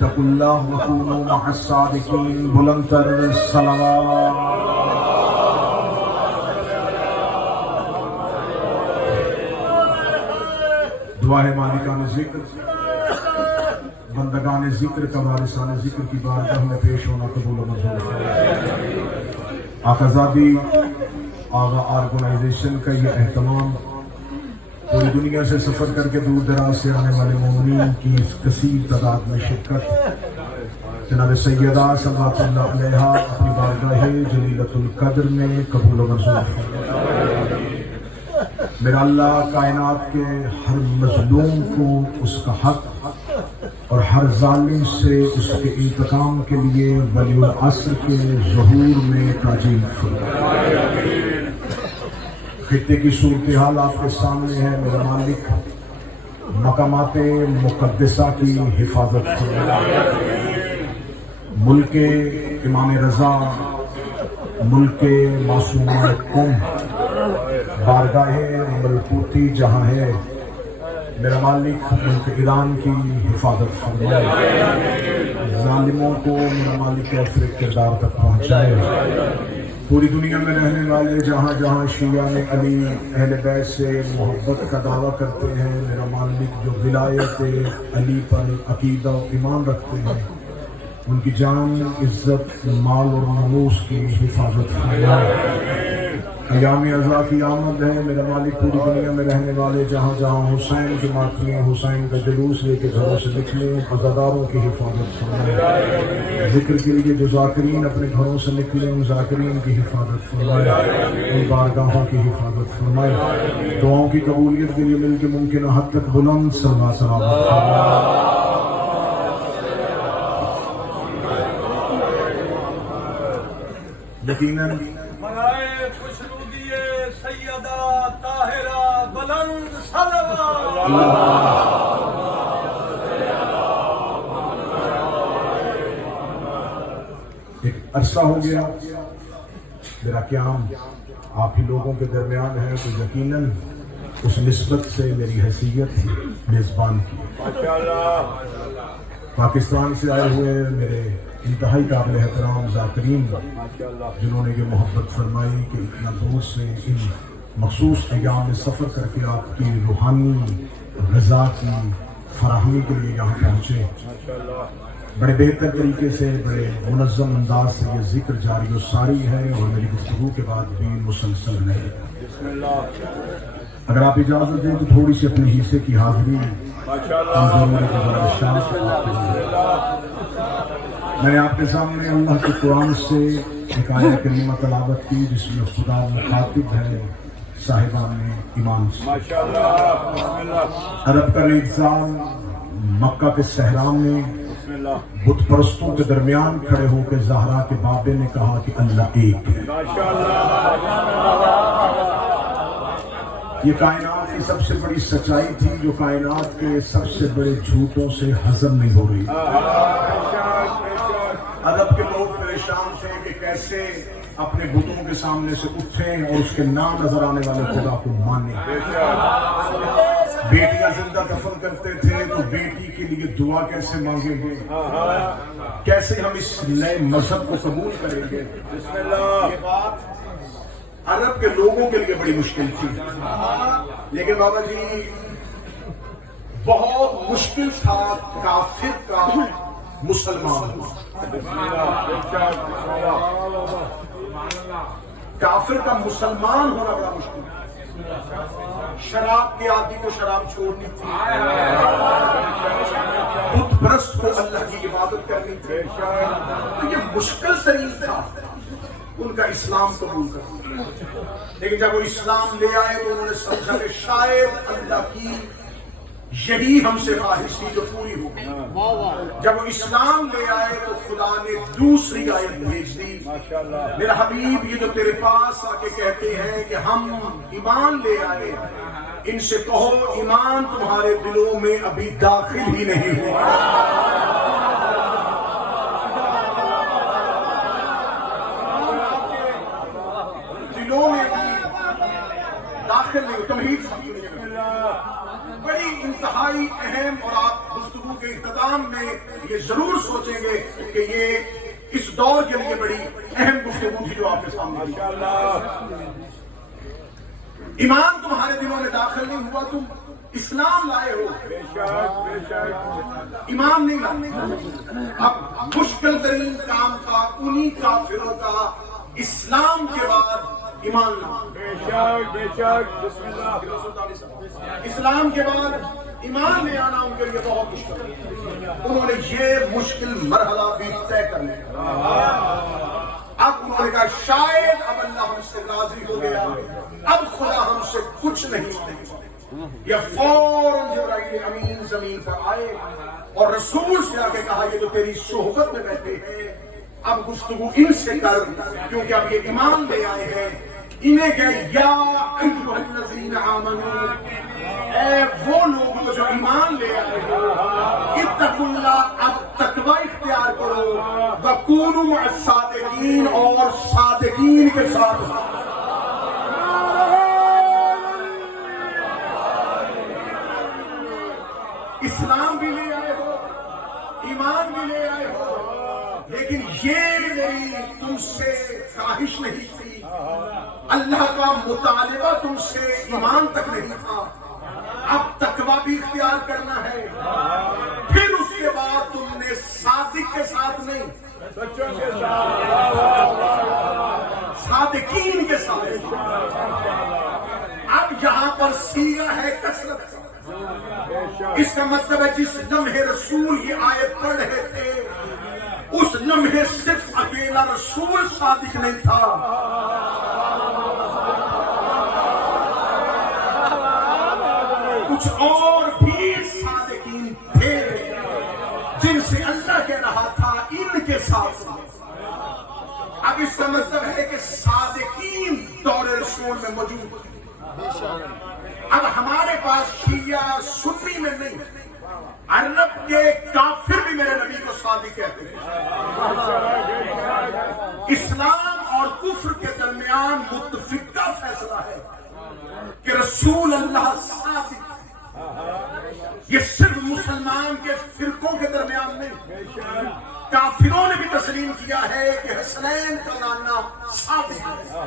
اتقوا اللہ وکونوا مع الصادقین. بلند تر صلوات. دعا ہے مالکان ذکر، بندگان ذکر کا وارثان ذکر کی بارگاہ میں پیش ہونا قبول و منظور فرمائے. آقازادی آغا آرگنائزیشن کا یہ اہتمام پوری دنیا سے سفر کر کے دور دراز سے آنے والے مومنین کی کثیر تعداد میں شرکت جناب سیدہ صلوات اللہ علیہ اپنی بارگاہ جلیلۃ القدر میں قبول و منظور فرمائے. میرا اللہ کائنات کے ہر مظلوم کو اس کا حق اور ہر ظالم سے اس کے انتقام کے لیے ولی العصر کے ظہور میں تعجیل فرمائے. خطے کی صورتحال آپ کے سامنے ہے. میرا مالک مقامات مقدسہ کی حفاظت فرمائے. ملک امام رضا، ملک معصومہ قم، بارگاہ ملکوتی جہاں ہے، میرا مالک ملک ایران کی حفاظت فرمائے. ظالموں کو میرا مالک کیفر کردار تک پہنچائے. پوری دنیا میں رہنے والے جہاں جہاں شیعہ علی اہل بیت سے محبت کا دعویٰ کرتے ہیں، میرا مالک جو ولایت علی پر عقیدہ و ایمان رکھتے ہیں، ان کی جان، عزت، مال اور ناموس کی حفاظت فرمائے. ایام عزا کی آمد ہے، میرا مالک پوری دنیا میں رہنے والے جہاں جہاں حسین کی ماتمیں، حسین کا جلوس لے کے گھروں سے نکلے، عزاداروں کی حفاظت فرمائے. ذکر کے لیے جو ذاکرین اپنے گھروں سے نکلے، ان ذاکرین کی حفاظت فرمائے، ان بارگاہوں کی حفاظت فرمائے. دعاؤں کی قبولیت کے لیے مل کے ممکنہ حد تک بلند صلوات فرمائے. یقیناً سیدہ طاہرہ بلند صلوات. ایک عرصہ ہو گیا میرا قیام آپ ہی لوگوں کے درمیان ہے، تو یقیناً اس نسبت سے میری حیثیت میزبان کی. پاکستان سے آئے ہوئے میرے انتہائی قابل احترام ذاکرین جنہوں نے یہ محبت فرمائی کہ اتنا دور سے ان مخصوص ایام میں سفر کر کے آپ کی روحانی غذا کی فراہمی کے لیے یہاں پہنچے. بڑے بہتر طریقے سے، بڑے منظم انداز سے یہ ذکر جاری و ساری ہے اور میری گفتگو کے بعد بھی مسلسل رہے گا. اگر آپ اجازت دیں تو تھوڑی سی اپنے حصے کی حاضری میں نے آپ کے سامنے اللہ کے قرآن سے ایک آیت کریمہ تلاوت کی جس میں خدا مخاطب ہے صاحبان ایمان سے. عرب کا انسان مکہ کے صحرا میں بت پرستوں کے درمیان کھڑے ہو کے زہرا کے بابے نے کہا کہ اللہ ایک ہے. یہ کائنات کی سب سے بڑی سچائی تھی جو کائنات کے سب سے بڑے جھوٹوں سے ہضم نہیں ہو رہی. عرب کے لوگ پریشان تھے کہ کیسے اپنے بتوں کے سامنے سے اٹھیں اور اس کے نہ نظر آنے والے خدا کو مانیں. بیٹیاں زندہ دفن کرتے تھے تو بیٹی کے لیے دعا کیسے مانگیں گے، کیسے ہم اس نئے مذہب کو قبول کریں گے. یہ بات عرب کے لوگوں کے لیے بڑی مشکل تھی، لیکن بابا جی بہت مشکل تھا کافر کا مسلمان. کافر کا مسلمان ہونا بڑا مشکل ہے. شراب کے عادی کو شراب چھوڑنی تھی، بت پرست کو اللہ کی عبادت کرنی تھی. تو یہ مشکل ترین تھا ان کا اسلام قبول کرنا. لیکن جب وہ اسلام لے آئے تو انہوں نے سمجھا کہ شاید اللہ کی یہی ہم سے خواہش تھی جو پوری ہو گئی. جب وہ اسلام لے آئے تو خدا نے دوسری آیت بھیج دی. میرا حبیب یہ جو تیرے پاس آ کے کہتے ہیں کہ ہم ایمان لے آئے، ان سے کہو ایمان تمہارے دلوں میں ابھی داخل ہی نہیں ہوا. دلوں میں داخل نہیں. تمہید بڑی انتہائی اہم، اور آپ گفتگو کے اختتام میں یہ ضرور ضرور سوچیں گے کہ یہ اس دور کے لیے بڑی اہم گفتگو تھی جو آپ کے سامنے آئی۔ ایمان تمہارے دلوں میں داخل نہیں ہوا، تم اسلام لائے ہو، ایمان نہیں لائے۔ اب مشکل ترین کام تھا انہی کافروں کا اسلام کے بعد ایمان لانا۔ اسلام کے بعد ایمان لے آنا ان کے لیے بہت مشکل ہے۔ انہوں نے یہ مشکل مرحلہ بھی طے کر لیا۔ اب انہوں نے کہا شاید اب اللہ ہم سے راضی ہو گیا، اب خدا ہم سے کچھ نہیں سنے۔ یا فوراً جبرائیل امین زمین پر آئے اور رسول سے آ کے کہا یہ تو تیری صحبت میں بیٹھے ہیں، اب گفتگو ان سے کر، کیونکہ اب یہ ایمان لے آئے ہیں۔ انہیں کہے یا ایھا الذین آمنوا، اے وہ لوگ جو ایمان لے آئے ہو، اتقوا اللہ، اب تقوی اختیار کرو، وکونوا مع الصادقین، اور صادقین کے ساتھ۔ اسلام بھی لے آئے ہو، ایمان بھی لے آئے ہو، لیکن یہ میری تم سے خواہش نہیں تھی، اللہ کا مطالبہ تم سے ایمان تک نہیں تھا، اب تقوی بھی اختیار کرنا ہے۔ پھر اس کے بعد تم نے صادق کے ساتھ نہیں، صادقین کے ساتھ۔ اب یہاں پر سیغہ ہے کثرت، اس کا مطلب ہے جس لمحے رسول یہ آیت پڑھ رہے تھے اس لمحے صرف اکیلا رسول صادق نہیں تھا، کچھ اور بھی صادقین تھے جن سے اللہ کہہ رہا تھا ان کے ساتھ۔ اب اس کا مطلب ہے کہ صادقین دور رسول میں موجود تھے۔ اب ہمارے پاس شیعہ سنی میں نہیں، عرب کے کافر بھی میرے نبی کو صادق کہتے ہیں۔ اسلام اور کفر کے درمیان متفقہ فیصلہ ہے کہ رسول اللہ صادق، یہ صرف مسلمان کے فرقوں کے درمیان نہیں، کافروں نے بھی تسلیم کیا ہے کہ حسنین کا نانا صادق ہے۔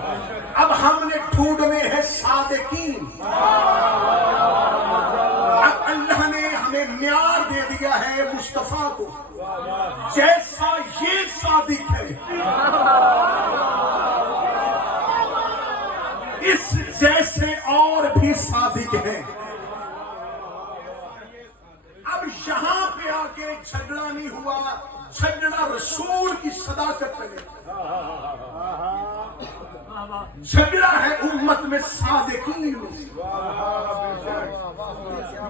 اب ہم نے ڈھونڈنے ہیں صادقین۔ اب اللہ نے ہمیں معیار دے دیا ہے مصطفیٰ کو، جیسا یہ صادق ہے اس جیسے اور بھی صادق ہیں۔ اب یہاں پہ آ کے جھگڑا نہیں ہوا، جھگڑا رسول کی صداقت پہ نہیں، جھگڑا ہے امت میں صادقین میں۔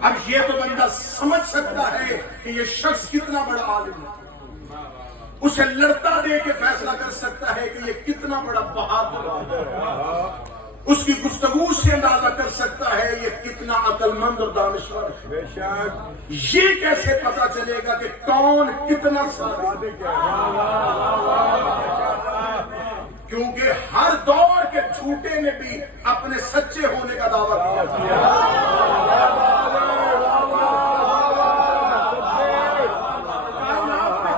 اب یہ تو بندہ سمجھ سکتا ہے کہ یہ شخص کتنا بڑا عالم ہے، اسے لڑتا دے کے فیصلہ کر سکتا ہے کہ یہ کتنا بڑا بہادر ہے، اس کی گفتگو سے اندازہ کر سکتا ہے یہ کتنا عقل مند اور دانشور ہے۔ یہ کیسے پتا چلے گا کہ کون کتنا صادق ہے؟ کیونکہ ہر دور کے جھوٹے نے بھی اپنے سچے ہونے کا دعویٰ کیا۔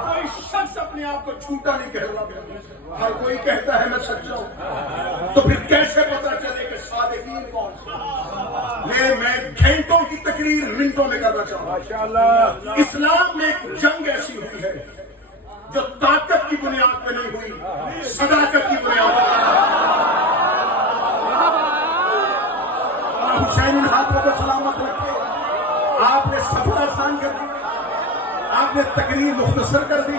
کوئی شخص اپنے آپ کو جھوٹا نہیں کہتا، ہر کوئی کہتا ہے میں سچا ہوں، تو پھر کیسے پتا چلے کہ صادقین کون سے؟ میں گھنٹوں کی تقریر منٹوں میں کرنا چاہوں گا۔ اسلام میں ایک جنگ ایسی ہوئی ہے جو طاقت کی بنیاد پہ نہیں ہوئی، صداقت کی بنیاد پہ۔ حسین ہاتھوں کو سلامت رکھے، آپ نے سفر آسان کر دیا، آپ نے تقریر مختصر کر دی۔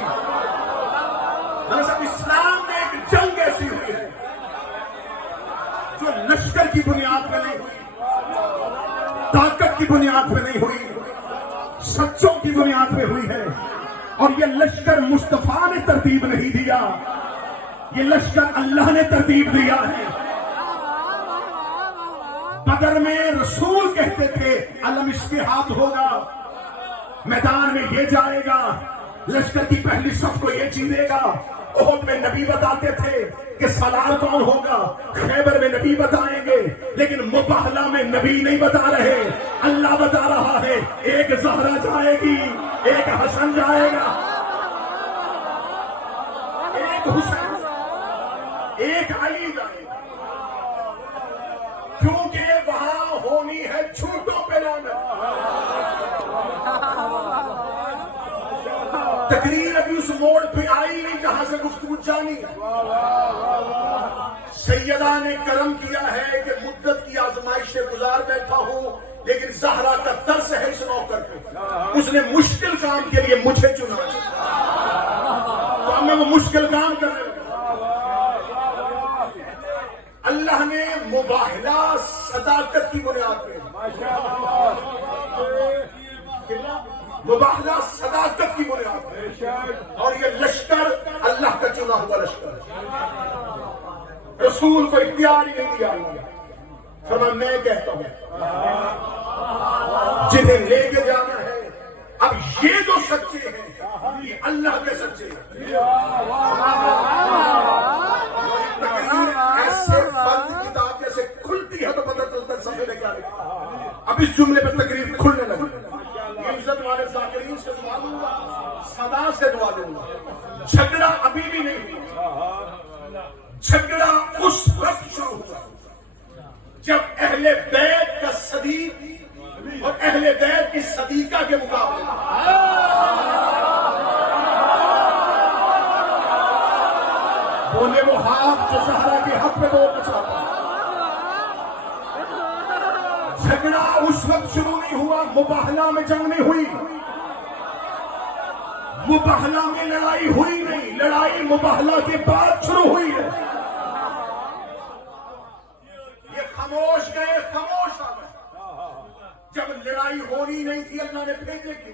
اسلام میں ایک جنگ ایسی ہوئی ہے جو لشکر کی بنیاد پہ نہیں ہوئی، طاقت کی بنیاد پہ نہیں ہوئی، سچوں کی بنیاد پہ ہوئی ہے۔ اور یہ لشکر مصطفیٰ نے ترتیب نہیں دیا، یہ لشکر اللہ نے ترتیب دیا ہے۔ بدر میں رسول کہتے تھے علم اس کے ہاتھ ہوگا، میدان میں یہ جائے گا، لشکر کی پہلی صف کو یہ جیتے گا۔ احد میں نبی بتاتے تھے کہ سالار کون ہوگا، خیبر میں نبی بتائیں گے، لیکن مباہلہ میں نبی نہیں بتا رہے، اللہ بتا رہا ہے ایک زہرا جائے گی، ایک حسن جائے گا۔ ایک حسین ایک علی جائے، کیونکہ وہاں ہونی ہے جھوٹوں پہ لعنت۔ تقریر ابھی اس موڑ پہ آئی نہیں جہاں سے گفتگو جانی ہے۔ سیدہ نے کرم کیا ہے کہ مدت کی آزمائش سے گزار بیٹھا ہوں، لیکن زہرا کا ترس ہے اس موقع پہ، اس نے مشکل کام کے لیے مجھے چنا، تو میں وہ مشکل کام کرنے لگا۔ اللہ نے مباہلہ صداقت کی بنیاد پہ، مباہلہ صداقت کی بنیاد پہ، اور یہ لشکر اللہ کا چنا ہوا لشکر ہے۔ رسول کو اختیار ہی نہیں دیا، فرمایا میں کہتا ہوں جنہیں لے کے جانا ہے، اب یہ جو سچے ہیں یہ اللہ کے سچے ہیں۔ ایسے بند کتاب جیسے کھلتی ہے تو پتہ چلتا ہے صفحے میں کیا لکھا۔ اب اس جملے پہ تقریر کھلنے لگی، عزت والے ذاکرین سے دعا لوں گا، صدا سے دعا لوں گا۔ جھگڑا ابھی بھی نہیں ہوا، جھگڑا اس وقت شروع ہوا جب اہل بیت کا صدیق اور اہل بیت کی صدیقہ کے مقابلے بولے وہ ہاتھ جو زہرا کے حق میں بولنا چاہتا ہے۔ جھگڑا اس وقت شروع نہیں ہوا، مباہلہ میں جنگ نہیں ہوئی، مباہلہ میں لڑائی ہوئی نہیں، لڑائی مباہلہ کے بعد شروع ہوئی ہے۔ یہ خاموش گئے، خاموش آ گئے۔ جب لڑائی ہونی نہیں تھی اللہ نے بھیجے کی،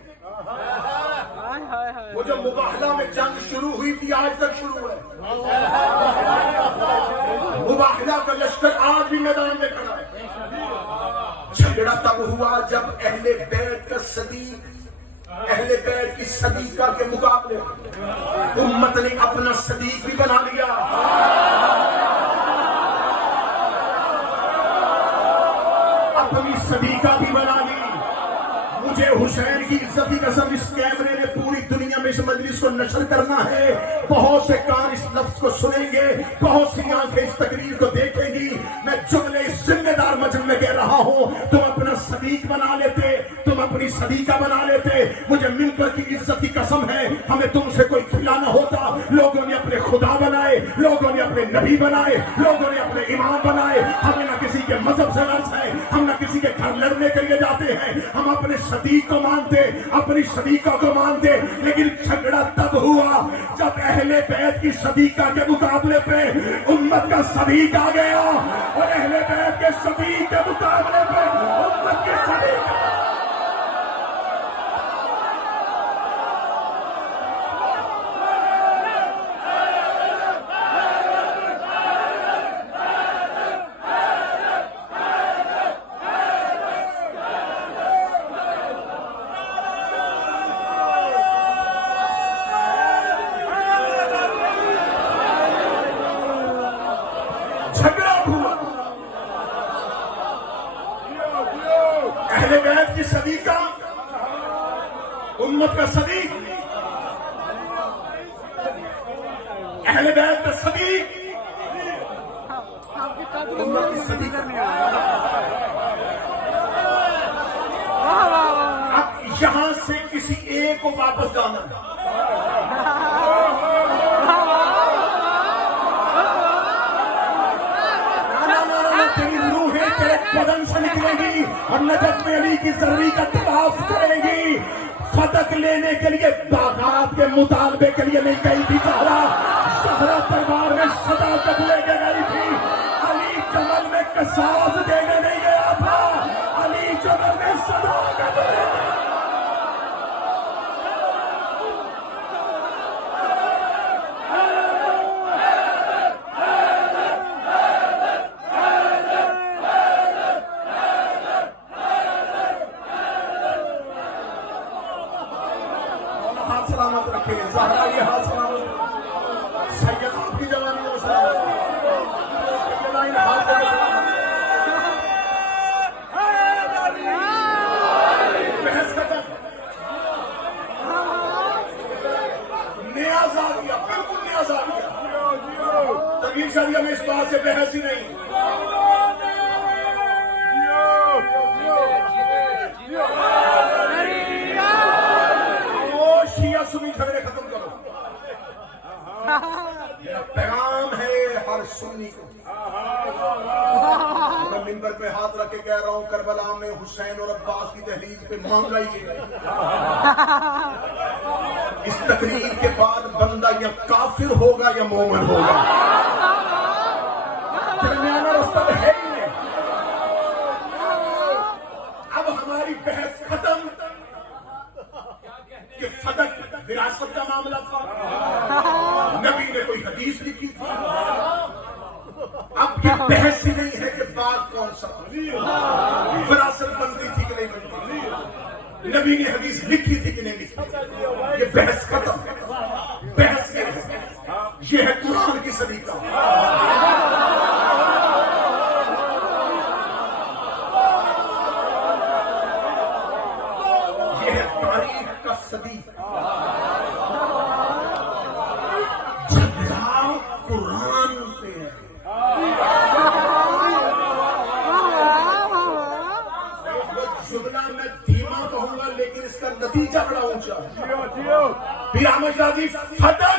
وہ جب مباہلہ میں جنگ شروع ہوئی تھی آج تک شروع ہے۔ مباہلہ کا لشکر آج بھی میدان میں کھڑا ہے۔ جھگڑا تب ہوا جب اہل بیت کا صدیق اہل بیت کی صدیقہ کے مقابلے امت نے اپنا صدیق بھی بنا لیا، اپنی صدیقہ بھی بنا لی۔ مجھے حسین کی عزت کی قسم اس کیمرے نے پوری دنیا میں اس مجلس کو نشر کرنا ہے۔ بہت سے کان اس لفظ کو سنیں گے، بہت سی آنکھیں اس تقریر کو دیکھیں گی۔ میں جملے اس ذمہ دار مجمع میں کہہ رہا ہوں، تم اپنا صدیق بنا لیتے، تم اپنی صدیقہ بنا لیتے، مجھے منبر کی عزت کی قسم ہے ہمیں تم سے کوئی کھلا نہ ہوتا۔ لوگوں نے اپنے خدا بنائے، لوگوں نے اپنے نبی بنائے، لوگوں نے اپنے امام بنائے۔ ہمیں نہ کسی کے مذہب سے غرض ہے، ہم نہ کسی کے گھر لڑنے کے لیے جاتے ہیں، ہم اپنے صدیق کو مانتے، اپنی صدیقہ کو مانتے۔ لیکن جھگڑا تب ہوا جب اہل بیت کی صدیقہ کے مقابلے پہ امت کا صدیق آ گیا، اور اہل بیت کے صدیق کے مقابلے پہ امت کے صدیق۔ جھگڑا ہوا اہل بیت کی صدیقہ، امت کا صدیق، اہل بیت کا صدیق، امت کی صدیقہ۔ اب یہاں سے کسی ایک کو واپس جانا ہے۔ بدن سے نکلے گی اور نجف میں علی کی زرعی کا طواف کرے گی۔ فتح لینے کے لیے باغات کے مطالبے کے لیے نہیں گئی تھی زہرا، زہرا دربار میں صداقت لے کے گئی تھی۔ علی جمل میں قصاص دینے نہیں گیا تھا، علی جمل میں صداقت لے گیا۔ سلامت رکھے زہرا، یہ ہاتھ سلامت، سید آپ کی جوانی ہو سلامت، سیدہ ان ہاتھ کو سلامت۔ بحث ختم، نیا زاویہ، بالکل نیا زاویہ۔ پیر صاحب میں اس بات سے بحث ہی نہیں. شیعہ سنی جھگڑے ختم کرو. میرا پیغام ہے ہر سنی کو. میں منبر پہ ہاتھ رکھ کے کہہ رہا ہوں کربلا میں حسین اور عباس کی دہلیز پہ مہنگائی کی گئی. اس تقریر کے بعد بندہ یا کافر ہوگا یا مومن ہوگا. درمیانہ رستہ ہے ہی نہیں. اب ہماری بحث ختم کہ فتح وراثت کا معاملہ تھا. نبی نے کوئی حدیث لکھی تھی. اب یہ بحث ہی نہیں ہے کہ باغ کون سا تھا, وراثت بنتی تھی کہ نہیں بنتی تھی, نبی نے حدیث لکھی تھی کہ نہیں لکھی. یہ بحث ختم. بحث یہ ہے قرآن کی سلیقہ. یہ ہے تاریخ کا صدیق. جھگڑا قرآن پہ ہے. جملہ میں دھیما کہوں گا لیکن اس کا نتیجہ بڑا اونچا ہے. پیر احمد شاہ فتح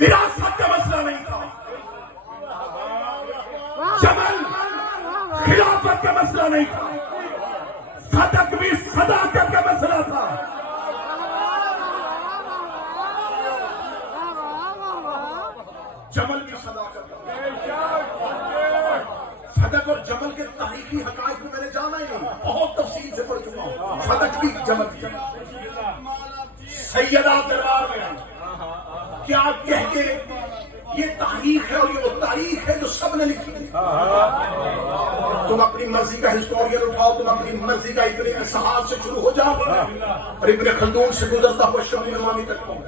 وراثت کا مسئلہ نہیں تھا. جمل خلافت کا مسئلہ نہیں تھا. فتح بھی صداقت کا مسئلہ تھا. جمل کی صداقت. فتح اور جمل کے تاریخی حقائق میں نے جانا ہی نہیں, بہت تفصیل سے پڑھ چکا ہوں. فتح کی جمل کی سیدہ دربار میں کیا کہہ کے یہ تاریخ ہے اور یہ وہ تاریخ ہے جو سب نے لکھی تھی. تم اپنی مرضی کا ہسٹورین اٹھاؤ, تم اپنی مرضی کا ابن اسحاق سے شروع ہو جاؤ اور ابن خلدون سے گزرتا ہوا شمس نوامی تک پہنچ.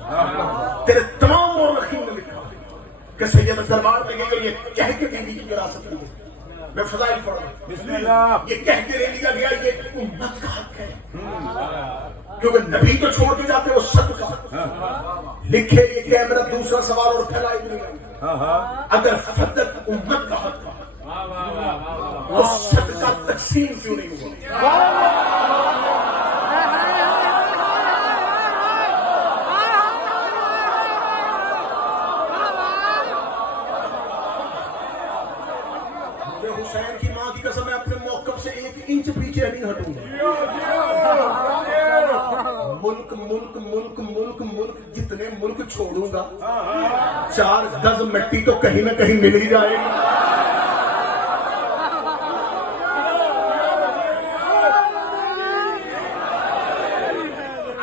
تیرے تمام مورخین نے لکھا کہ سیدہ دربار میں گئے یہ کہہ کے بیوی کی وراثت لی گئی. میں فضائل پڑھ رہا ہوں. یہ کہہ کے لے لیا گیا یہ امت کا حق ہے, کیونکہ نبی تو چھوڑ کے جاتے وہ سب کا لکھے. یہ کیمرہ دوسرا سوال اور پھیلائے نہیں. اگر فتح امت کا حق تھا تو صدقہ تقسیم کیوں نہیں ہوا؟ حسین کی ماں کی قسم میں اپنے موقف سے 1 انچ پیچھے نہیں ہٹوں گا. ملک ملک ملک ملک ملک جتنے ملک چھوڑوں گا 4 گز مٹی تو کہیں نہ کہیں مل ہی جائے گی.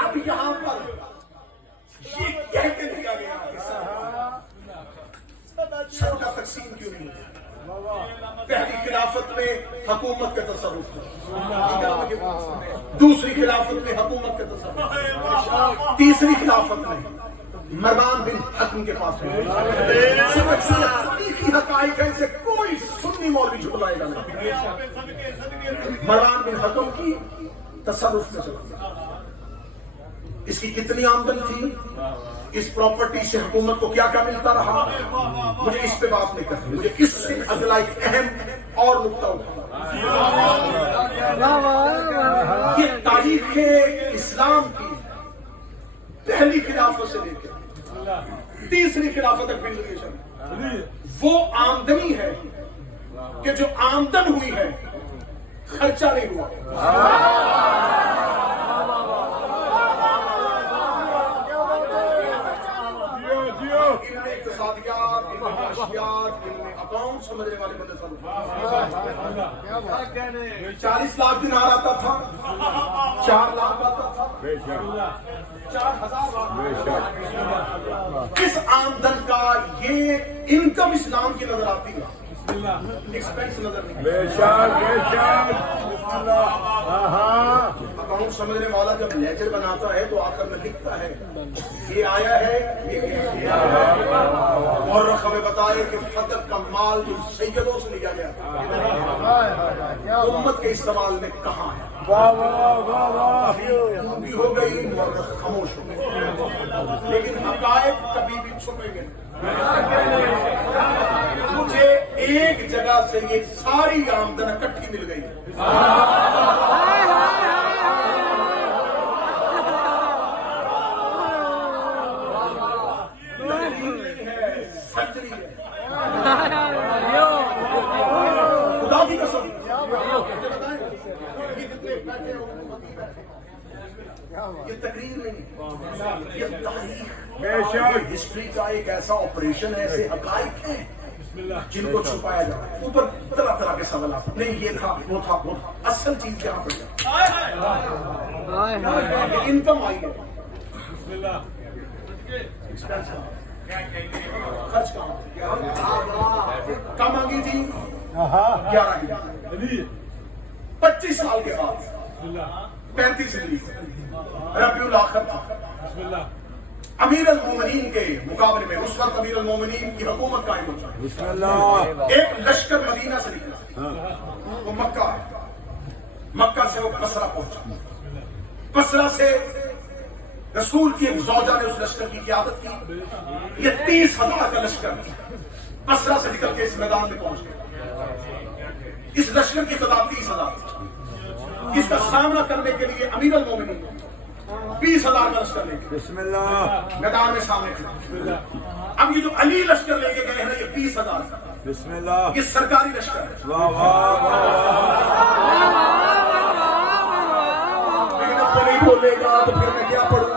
اب یہاں پر یہ کہہ کے دیا گیا صدقہ تقسیم کیوں نہیں ہوتا. پہلی خلافت میں حکومت کا تصرف تھا, دوسری خلافت میں حکومت کا تصرف, تیسری خلافت میں مروان بن حکم کے پاس تاریخی حقائق ہے, اسے کوئی سنی مولوی جھٹلائے گا نہیں. مروان بن حکم کی تصرف میں چلا. اس کی کتنی آمدن تھی, اس پراپرٹی سے حکومت کو کیا کیا ملتا رہا, مجھے اس پہ بات نہیں کرنی. مجھے اس سے اگلا ایک اہم اور نقطہ اٹھانا. یہ تاریخ اسلام کی پہلی خلافت سے لے کے تیسری خلافت تک بن وہ آمدنی ہے کہ جو آمدن ہوئی ہے خرچہ نہیں ہوا. اقتصادیات, معاشیات, اکاؤنٹ سمجھنے والے بندے سب 40 لاکھ دینار آتا تھا, 4 لاکھ آتا تھا, 4,000 لاکھ. کس آمدن کا یہ انکم اسلام کی نظر آتی ہے, ایکسپینس نظر نہیں. اکاؤنٹ سمجھنے والا جب لیجر بناتا ہے تو آخر میں لکھتا ہے یہ آیا ہے, یہ اور ہمیں بتائے کہ فتح کا مال جو سیدوں سے لیا گیا تھا امت کے استعمال میں کہاں ہے. بھی ہو گئی, مورخ خاموش ہو گئے, لیکن حقائق کبھی بھی چھپیں گے. ایک جگہ سے یہ ساری آمدن اکٹھی مل گئی. سرجری ہے. خدا کی قسم. یہ تقریر نہیں، یہ تاریخ ہسٹری کا ایک ایسا آپریشن ہے، ایسے حقائق ہیں جن کو چھپایا جا رہا ہے. اوپر طرح طرح کے سوالات، نہیں یہ تھا وہ تھا وہ تھا. اصل چیز کیا پڑ جائے؟ انکم آئی ہے، خرچ کم مانگی تھی 11. 25 سال کے بعد 35 ربیع الاخر تھا. امیر المومنین کے مقابلے میں اس وقت امیر المومنین کی حکومت قائم ہوتا ہے. ایک لشکر مدینہ سے نکلا، وہ مکہ سے وہ بصرہ پہنچا. بصرہ سے رسول کی ایک زوجہ نے اس لشکر کی قیادت کی. یہ 30,000 کا لشکر بصرہ سے نکل کے اس میدان میں پہنچ گیا. اس لشکر کی تعداد 30,000 تھی. اس کا سامنا کرنے کے لیے امیر المومنین 20,000 کا لشکر لے کے بسم اللہ میدان میں سامنے کھڑا. اب یہ جو علی لشکر لے کے گئے ہیں یہ 20,000 کا بسم اللہ یہ سرکاری لشکر ہے. نہیں بولے گا تو پھر میں کیا پڑھوں؟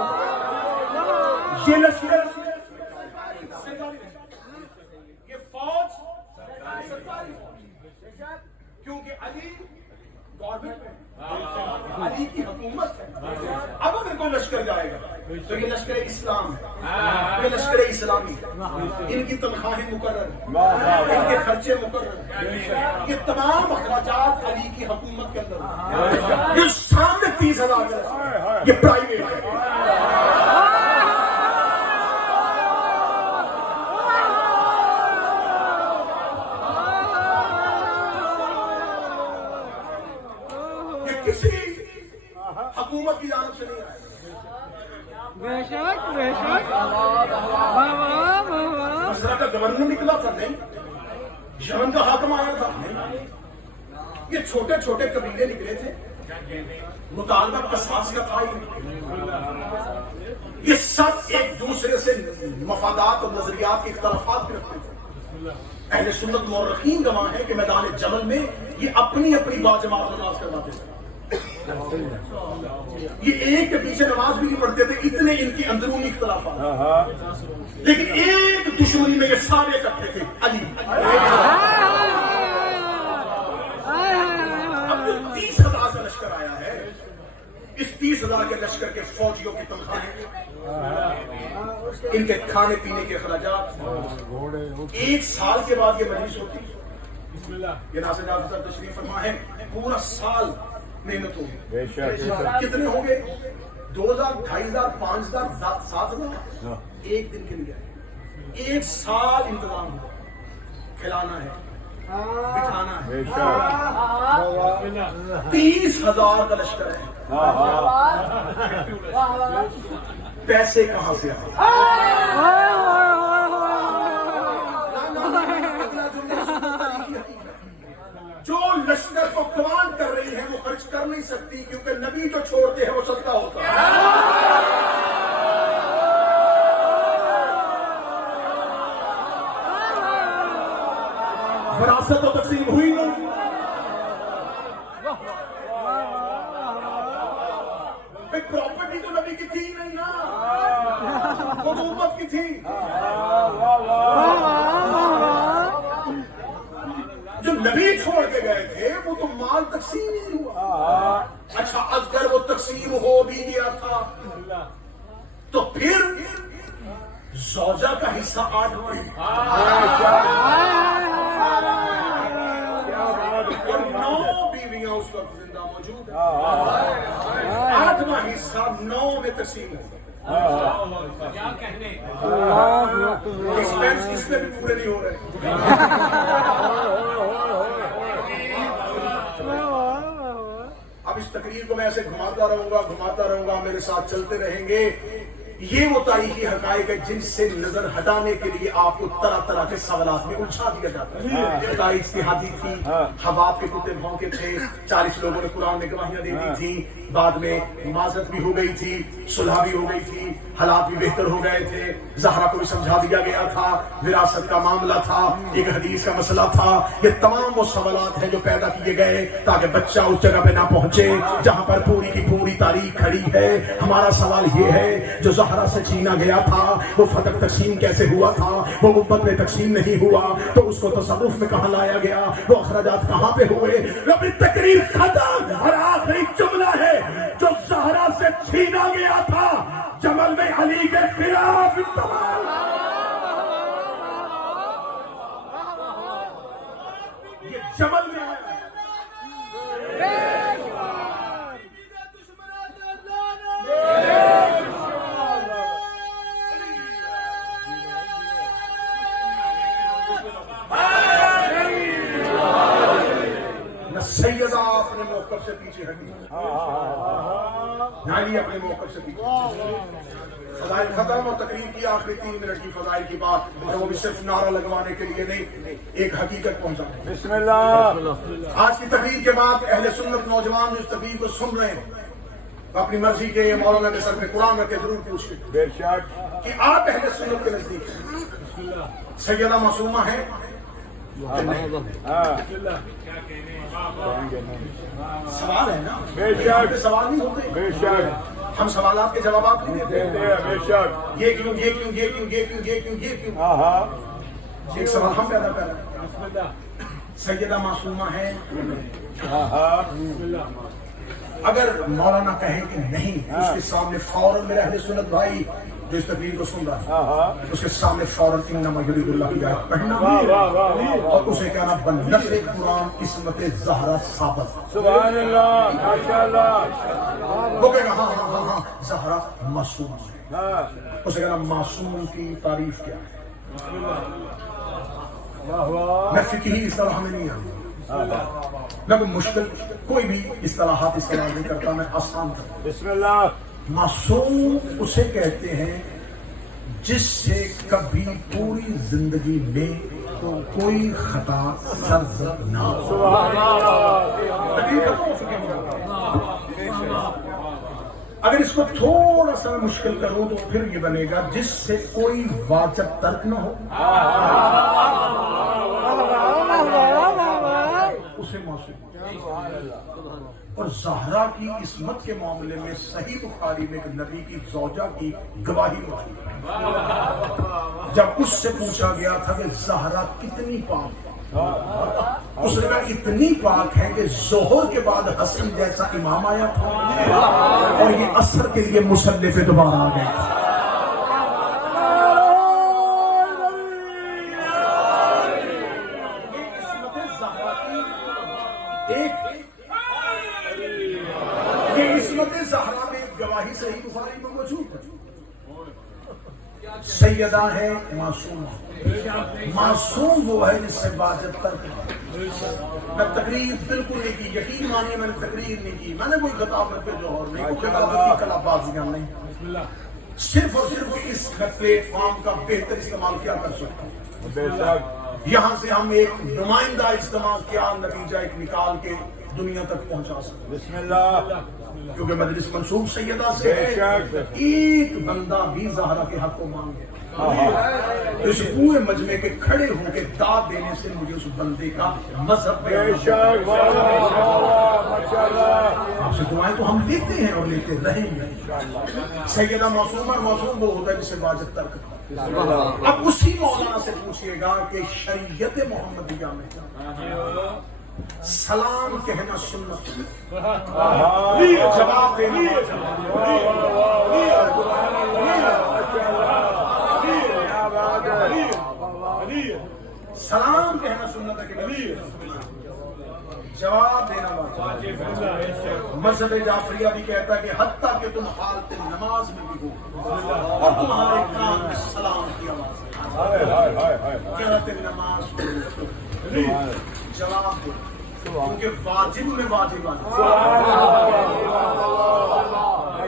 یہ لشکر، یہ فوج کیونکہ علی گورنمنٹ ہے، علی کی حکومت ہے. اب اگر کوئی لشکر جائے گا تو یہ لشکر اسلام ہے، یہ لشکر اسلامی ہے. ان کی تنخواہیں مقرر ہیں، ان کے خرچے مقرر ہیں، یہ تمام اخراجات علی کی حکومت کے اندر ہیں. یہ سامنے 30,000 کا یہ پرائیویٹ ہے. کسی حکومت کی جانب سے نہیں آئے. بصرہ کا گورنر نکلا تھا نہیں، یمن کا حاکم آیا تھا نہیں. یہ چھوٹے چھوٹے قبیلے نکلے تھے، مطالبہ قصاص کا تھا ہی. یہ سب ایک دوسرے سے مفادات اور نظریات کے اختلافات بھی رکھتے تھے. اہل سنت مورخین گواہ ہیں کہ میدان جمل میں یہ اپنی اپنی باجماعت نماز کرواتے تھے. یہ ایک کے پیچھے نماز بھی نہیں پڑھتے تھے، اتنے ان کی اندرونی اختلافات. لیکن ایک دشمنی میں یہ سارے اکٹھے تھے، علی. اب جو 30,000 کا لشکر آیا ہے، اس 30,000 کے لشکر کے فوجیوں کی تنخواہیں، ان کے کھانے پینے کے اخراجات، 1 سال کے بعد یہ مجلس ہوتی. یہ ناصر جعفر صاحب تشریف فرما ہے، پورا سال محنت ہوگی. کتنے ہوں گے؟ 2,000 2,500 5,000 7,000 ایک دن کے لیے. 1 سال انتظام ہو، کھلانا ہے، بٹھانا ہے. 30,000 کا لشکر ہے. پیسے کہاں سے آئے؟ جو لشکر کو کمان کر رہی ہے وہ خرچ کر نہیں سکتی، کیونکہ نبی جو چھوڑتے ہیں وہ صدقہ ہوتا ہے. وراثت تو تقسیم ہوئی نہیں. پراپرٹی تو نبی کی تھی نہیں نا، وہ تو امت کی تھی. جو نبی چھوڑ کے گئے تھے وہ تو مال تقسیم ہی نہیں ہوا. اچھا اگر وہ تقسیم ہو بھی گیا تھا تو پھر زوجہ کا حصہ 8 ہوئی اور 9 بیویاں اس وقت زندہ موجود ہیں. 8واں حصہ 9 میں تقسیم ہوگا. ایکسپینس اس میں بھی پورے نہیں ہو رہے. اب اس تقریر کو میں ایسے گھماتا رہوں گا، میرے ساتھ چلتے رہیں گے. یہ وہ تاریخی حقائق ہے جن سے نظر ہٹانے کے لیے آپ کو طرح طرح کے سوالات میں الجھا دیا جاتا ہے. تاریخ اجتہادی تھی, حواب کے کتے بھونکے تھے, 40 لوگوں نے قرآن میں گواہیاں دے دی تھی, بعد میں معذرت بھی ہو گئی تھی, صلح بھی ہو گئی تھی, حالات بھی بہتر ہو گئے تھے, زہرا کو بھی سمجھا دیا گیا تھا, وراثت کا معاملہ تھا, ایک حدیث کا مسئلہ تھا. یہ تمام وہ سوالات ہیں جو پیدا کیے گئے تاکہ بچہ اس جگہ پہ نہ پہنچے جہاں پر پوری کی پوری تاریخ کھڑی ہے. ہمارا سوال یہ ہے جو زہرا سے چھینا گیا تھا وہ فتح تقسیم کیسے ہوا تھا؟ وہ امت میں تقسیم نہیں ہوا تو اس کو تصرف میں کہاں لایا گیا؟ وہ اخراجات کہاں پہ ہوئے؟ ربی تقریر ختم. اور آخری جملہ ہے جو زہرا سے چھینا گیا تھا جمل میں علی کے خلاف استعمال. یہ جمل میں ہے. سیدہ اپنے موقف سے پیچھے ہٹی, نالی اپنے موقف سے پیچھے. فضائل ختم اور تقریر کی آخری 3 منٹ کی فضائل کی بات, اور وہ بھی صرف نعرہ لگوانے کے لیے نہیں, ایک حقیقت پہنچانے. بسم اللہ. آج کی تقریر کے بعد اہل سنت نوجوان جو اس تقریر کو سن رہے ہیں اپنی مرضی کے مولانا کے سر پہ قرآن رکھ کے ضرور پوچھیں بے شک کہ آپ اہل سنت کے نزدیک سیدہ معصومہ ہیں؟ سوال ہے نا, بے شک سوال نہیں ہوتے, بے شک ہم سوالات کے جوابات نہیں دیتے. بے شک یہ کیوں, یہ کیوں, یہ کیوں, یہ کیوں, یہ کیوں, یہ کیوں. ایک سوال ہم پیدا کر رہے ہیں, سیدہ معصومہ ہے؟ اگر مولانا کہیں کہ نہیں, اس کے سامنے فوراً میرے اہل سنت بھائی جو اس تقریر کو سن رہا ہے اس کے سامنے فوراً انما یرید اللہ کی آیت پڑھنا اور اسے کہنا بنص قرآن عصمت زہرا ثابت. سبحان اللہ, ماشاءاللہ. وہ کہے گا ہاں ہاں ہاں ہاں زہرا معصوم ہے. اسے کہنا معصوم کی تعریف کیا ہے؟ میں فقہی اصطلاح میں نہیں آتا, میں کوئی مشکل کوئی بھی اصطلاحات استعمال نہیں کرتا, میں آسان کرتا. بسم اللہ. معصوم اسے کہتے ہیں جس سے کبھی پوری زندگی میں کوئی خطا سرزد نہ ہو. سبحان اللہ. اگر اس کو تھوڑا سا مشکل کروں تو پھر یہ بنے گا جس سے کوئی واجب ترک نہ ہو, اسے معصوم. اور زہرا کی عصمت کے معاملے میں صحیح بخاری میں ایک نبی کی زوجہ کی گواہی موجود ہے. جب اس سے پوچھا گیا تھا کہ زہرا کتنی پاک, اس نے کہا اتنی پاک ہے کہ ظہر کے بعد حسن جیسا امام آیا تھا اور یہ عصر کے لیے مصلی پہ دوبارہ آ گیا تھا. یہ عصمت زہرا میں گواہی صحیح بخاری میں موجود ہے. سیدہ ہے معصوم. معصوم وہ ہے جس سے واجب ترک. میں تقریر بالکل نہیں کی, یقین مانیے میں نے تقریر نہیں کی, میں نے کوئی خطابت پہ جوہر نہیں, کوئی خطابت کی کلا بازیاں نہیں, صرف اور صرف اس پلیٹ فارم کا بہتر استعمال کیا کر سکتا ہوں. بے شک. یہاں سے ہم ایک نمائندہ استعمال کیا نتیجہ ایک نکال کے دنیا تک پہنچا سکتے. بسم اللہ. کیونکہ مجلس منسوب سیدہ سے ہے, ایک بندہ بھی زہرا کے حق کو مانگے اس پورے مجمع کے کھڑے ہو کے داد دینے سے مجھے اس بندے کا مذہب آپ سے دعائیں تو ہم لیتے ہیں اور لیتے رہیں گے. سیدہ معصومہ, معصوم وہ ہوتا ہے جسے واجب ترک. اب اسی مولانا سے پوچھئے گا کہ شریعت محمدیہ میں سلام کہنا سنت, جواب دینا سلام کہنا سنت ہے کہ جواب دینا واجب. مذہب جعفریہ بھی کہتا ہے کہ حتیٰ کہ تم حالت نماز میں بھی ہو اور تمہارے کان میں سلام کی آواز کہتے نماز جواب دو, کیونکہ واجب میں واجب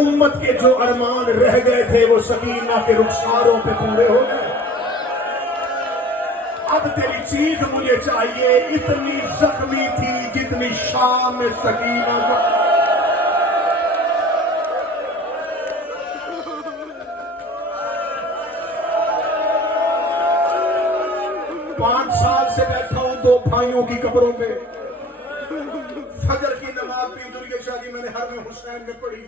امت کے جو ارمان رہ گئے تھے وہ سکینہ کے رخساروں پہ پورے ہو گئے. اب تیری چیخ مجھے چاہیے اتنی زخمی تھی جتنی شام میں سکینہ کا. 5 سال سے بیٹھا ہوں 2 بھائیوں کی قبروں پہ. فجر کی نماز بھی دلیہ شاہ کی میں نے حرم حسین میں پڑھی.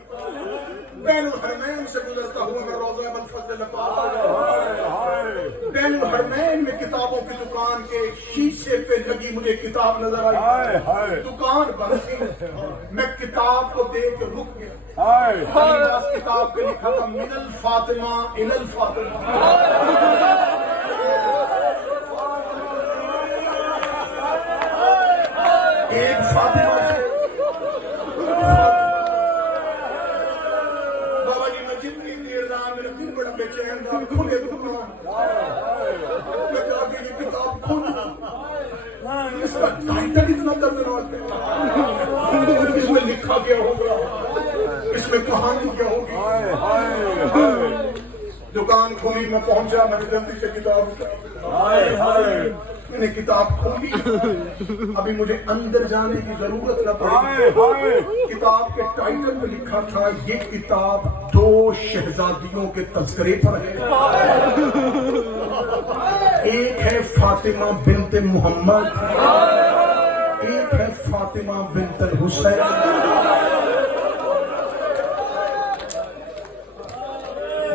بین الحرمین سے گزرتا ہوا میں روضہ احمد فضل بین الحرمین میں کتابوں کی دکان کے شیشے پہ لگی مجھے کتاب نظر آئی. دکان بند تھی. میں کتاب کو دیکھ کے رک گیا. اس کتاب پہ لکھا تھا من الفاطمہ الی الفاطمہ. ایک فاطمہ سے بابا جی میں جتنی دیر رہا میرا دل بڑا بے چین تھا. کھلے دکان میں کہا کہ یہ کتاب کھولنا اس کا ٹائٹل اتنا دردناک ہے. اس میں لکھا کیا ہوگا, اس میں کہانی کیا ہوگی. دکان کھولی, میں پہنچا, میں نے جلدی سے کتاب میں نے کتاب کھولی. ابھی مجھے اندر جانے کی ضرورت نہ پڑی. کتاب کے ٹائٹل پہ لکھا تھا یہ کتاب 2 شہزادیوں کے تذکرے پر ہے. ایک ہے فاطمہ بنت محمد, ایک ہے فاطمہ بنت الحسین.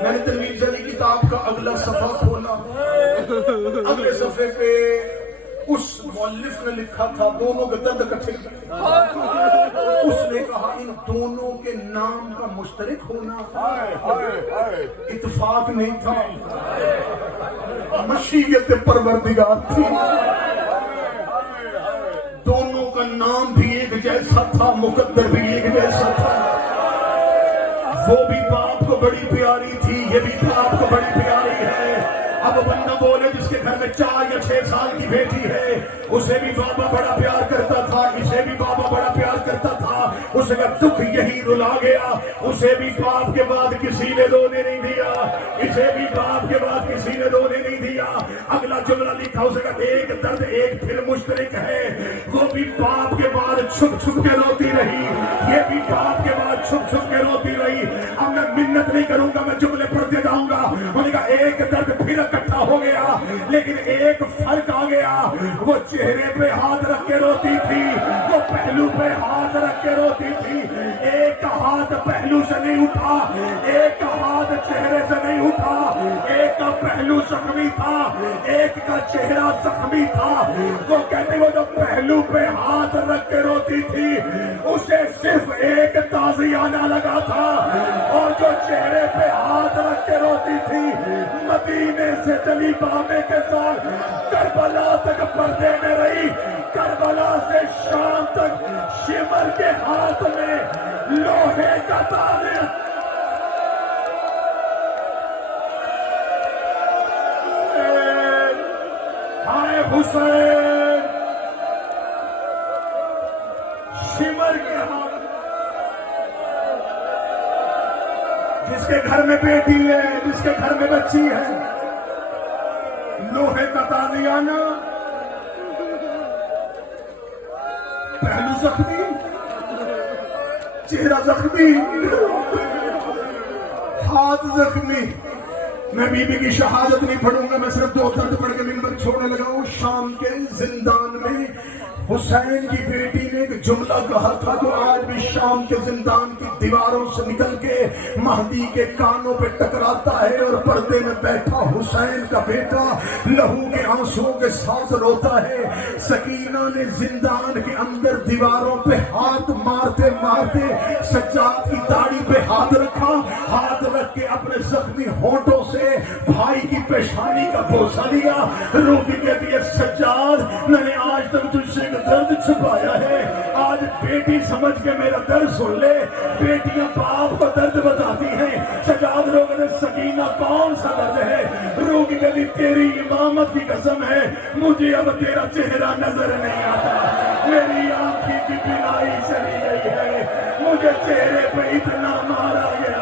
میں نے تلمیذ علی کتاب کا اگلا صفحہ کھولا. اگلے صفحے پہ اس مؤلف نے لکھا تھا دونوں کے درد اکٹھے. اس نے کہا ان دونوں کے نام کا مشترک ہونا اتفاق نہیں تھا, مشیت پروردگار تھی. دونوں کا نام بھی ایک جیسا تھا, مقدر بھی ایک جیسا تھا. وہ بھی باپ کو بڑی پیاری تھی, یہ بھی باپ کو بڑی پیاری ہے. اب بندہ بولے جس کے گھر میں 4 یا 6 سال کی بیٹی ہے, اسے بھی بابا بڑا پیار کرتا تھا, اسے بھی بابا بڑا پیار کرتا تھا. اس کا دکھ یہی رلا گیا. اسے بھی باپ کے بعد کسی نے رونے نہیں دیا, اسے بھی باپ کے بعد کسی نے رونے نہیں دیا. اگلا جملہ لکھا اس کا ایک درد ایک پھر مشترک ہے. وہ بھی باپ کے بعد چھپ چھپ کے روتی رہی, یہ بھی باپ کے بعد چھپ چھپ کے روتی رہی. اب میں منت نہیں کروں گا, میں جملے پڑھتے جاؤں گا. انہوں نے کہا ایک درد پھر اکٹھا ہو گیا, لیکن ایک فرق آ گیا. وہ چہرے پہ ہاتھ رکھ کے روتی تھی, وہ پہلو پہ ہاتھ رکھ کے روتی تھی. ایک ہاتھ پہلو سے نہیں اٹھا, ایک ہاتھ چہرے سے نہیں اٹھا. ایک کا پہلو زخمی تھا, ایک کا چہرہ زخمی تھا. وہ کہتے وہ جو پہلو پہ ہاتھ رکھ کے روتی تھی اسے صرف ایک تازیانہ لگا تھا, اور جو چہرے پہ ہاتھ رکھ کے روتی تھی مدینے سے چلی بامے کے ساتھ کربلا تک پردے میں رہی. کربلا سے شام تک شمر کے ہاتھ میں لوہے کا تانے. ہائے حسین, شمر کے ہاتھ. جس کے گھر میں بیٹی ہے, جس کے گھر میں بچی ہے, لوہے کا تازیانہ, پہلو زخمی, چہرہ زخمی, ہاتھ زخمی. میں بی بی کی شہادت نہیں پڑھوں گا, میں صرف 2 درد پڑھ کے منبر چھوڑنے لگا ہوں. شام کے زندان میں حسین کی بیٹی نے ایک جملہ کہا تھا جو آج بھی شام کے زندان کی دیواروں سے نکل کے مہدی کے کانوں پہ ٹکراتا ہے. اور پردے میں بیٹھا حسین کا بیٹا لہو کے آنسوؤں کے ساتھ روتا ہے. سکینہ نے زندان کے اندر دیواروں پہ ہاتھ مارتے مارتے سجاد کی داڑھی پہ ہاتھ رکھا, ہاتھ رکھ کے اپنے زخمی ہونٹوں سے بھائی کی پیشانی کا بوسہ لیا. روتی کہتی ہے سجاد میں نے آج تک تجھ سے درد چھپایا ہے, آج بیٹی سمجھ کے میرا درد سن لے. بیٹیاں باپ کو درد بتاتی ہیں. سجاد روگ نے سکینہ کون سا درد ہے؟ روگی کہتی تیری امامت کی قسم ہے مجھے اب تیرا چہرہ نظر نہیں آتا, میری آنکھی کی بینائی چلی گئی ہے, مجھے چہرے پہ اتنا مارا گیا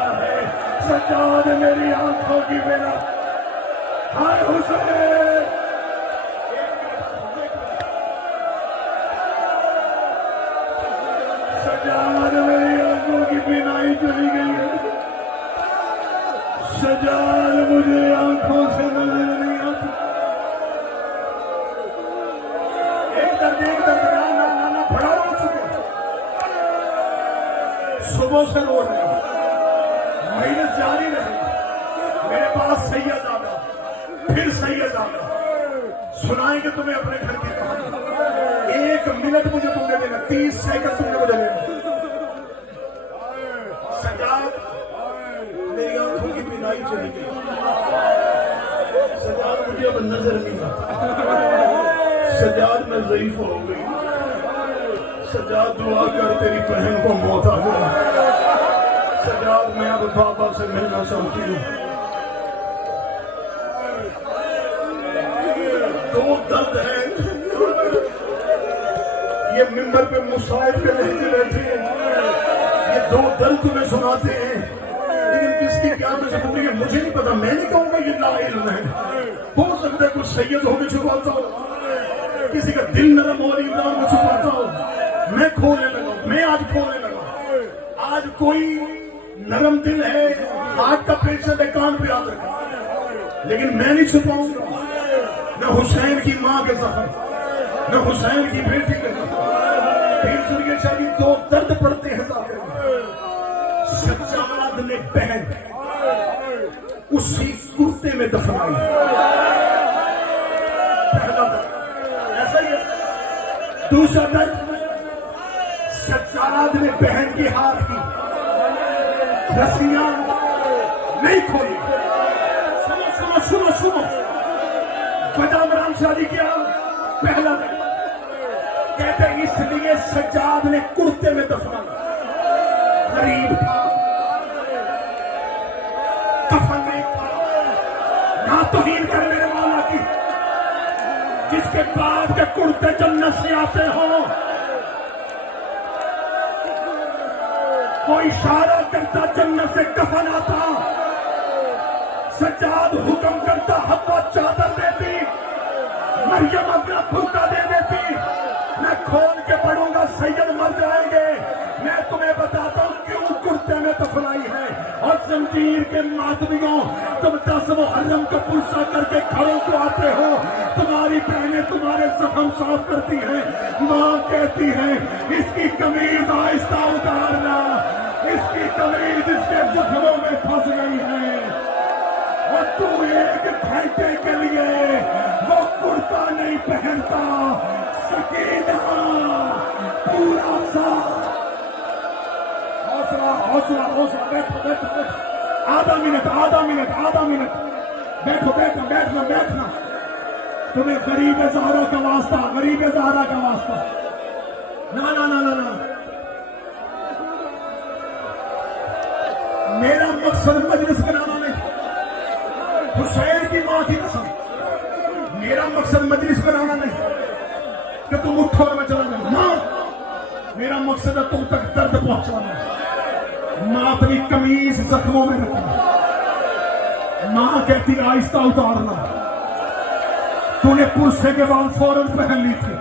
سجاد میری آنکھوں کی بنا ہائے حسین سجاد میری آنکھوں کی بینائی چلی گئی ہے سجاد مجھے آنکھوں سے نظر نہیں آتی ایک درد نا بڑا ہو چکے صبح سے رو رہے ہیں محنت جاری رہے میرے پاس سید آگا پھر سید آگا سنائیں گے تمہیں اپنے گھر کی کہانی 1 منٹ مجھے تم نے دینا 30 سیکنڈ تم نے مجھے دینا سجاد میری آنکھوں کی بینائی چلی گئی سجاد مجھے اب نظر نہیں آتا سجاد میں ضعیف ہو گئی سجاد دعا کر تیری بہن کو موت آ گئی سجاد میں اب بابا سے ملنا چاہتی ہوں دو درد ہیں یہ ممبر پہ مصائب کے لہجے بیٹھے ہیں یہ دو درد تمہیں سناتے ہیں لیکن کس کی کیا میں سمجھ ہے مجھے نہیں پتا میں نہیں کہوں گا یہ لا علم ہے ہو سکتا ہے کچھ سید ہو کے چھپاتا ہو کسی کا دل نرم ہو رہی نام کو چھپاتا ہو میں کھولنے لگا میں آج کھولنے لگا آج کوئی نرم دل ہے ہاتھ کا پیشنٹ ہے کان پہ یاد رکھا لیکن میں نہیں چھپاؤں گا نہ حسین کی ماں کے زخم نہ حسین کی بیٹی کے زخم پیر سرگے شاہی دو درد پڑتے ہیں سجاد نے بہن اسی کرتے میں دفنائی پہلا درد ایسا ہی ہے دوسرا درد سجاد نے بہن کے ہاتھ کی رسیاں نہیں کھولی سنو وجہ عمران شادی کیا پہلا درد کہتے ہیں اس لیے سجاد نے کرتے میں دفنایا غریب تھا کفن نہیں تھا نہ توہین کرنے والا کی جس کے بعد کے کرتے جنت سے آتے ہوں کوئی اشارہ کرتا جنت سے کفن آتا سجاد حکم کرتا حوا چادر دیتی مریم اپنا کرتا دے دیتی میں کھول کے پڑھوں گا سید مر جائیں گے میں تمہیں بتاتا ہوں کیوں کرتے میں دفنائی ہے اور زنجیر کے ماتمیوں تم 10 محرم کا پرسہ کر کے گھروں کو آتے ہو تمہاری بہنیں تمہارے زخم صاف کرتی ہیں ماں کہتی ہے اس کی قمیض آہستہ اتارنا اس کی قمیض اس کے زخموں میں پھنس گئی ہے اور تو 1 گھنٹے کے لیے وہ کرتا نہیں پہنتا سکینہ پورا سا حوصلہ بیٹھو آدھا منٹ بیٹھنا تمہیں غریب زہرا کا واسطہ نہ میرا مقصد مجلس بنانا نہیں حسین کی ماں کی قسم میرا مقصد مجلس بنانا نہیں کہ تم اٹھو اور میں چلا جاؤں ماں میرا مقصد ہے تم تک درد پہنچانا ماں اپنی قمیض زخموں میں رکھنا ماں کہتی آہستہ اتارنا تو نے پرسے کے بعد فوراً پہن لی تھی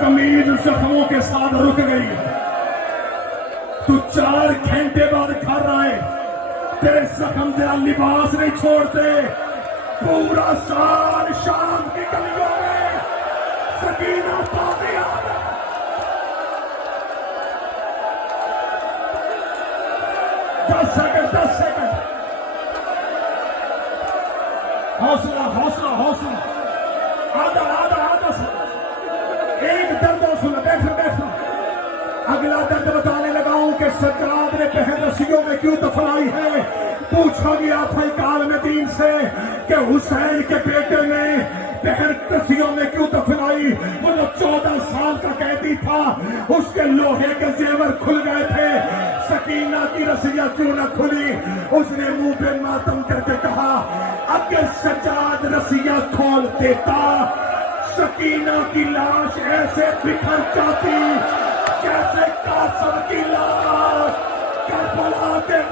قمیض زخموں کے ساتھ رک گئی تو 4 گھنٹے بعد گھر آئے تیرے زخم تیرا لباس نہیں چھوڑتے پورا سال شام کی گلیوں میں سکینہ پاتے آتا دس سیکنڈ حوصلہ آدھا سنا ایک درد سنا بیٹھنا اگلا درد بتانے لگا ہوں کہ سجاد نے بہن رسیوں میں کیوں دفنائی ہے پوچھا گیا تھا عالم دین سے کہ حسین کے بیٹے نے بہن رسیوں میں کیوں دفنائی وہ 14 سال کا قیدی تھا اس کے لوہے کے زیور کھل گئے تھے سکینہ کی رسیاں کیوں نہ کھلی اس نے منہ پہ ماتم کر کے کہا اگر سجاد رسیاں کھول دیتا سکینہ کی لاش ایسے بکھر جاتی جیسے قاسم کی لاش کربلا کے